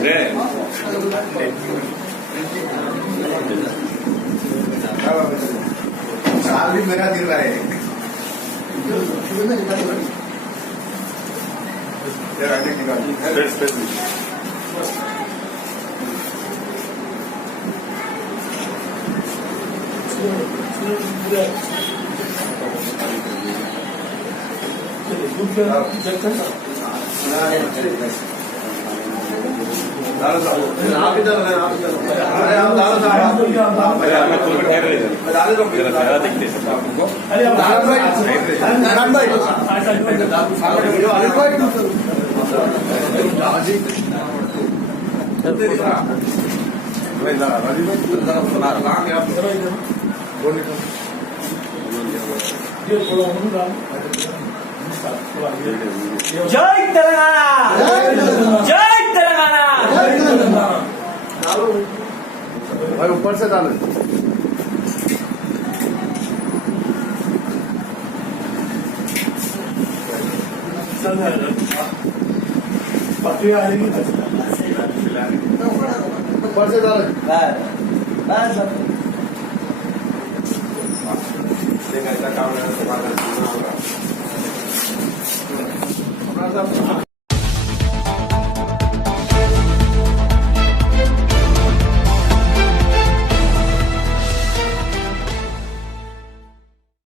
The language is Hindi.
네. साल भी मेरा दिल रहा है आप इधर अरे आप दादा साहब जय तेलंगाना जय तेलंगाना भाई ऊपर से डालो ऊपर से डालो ऐसा काम है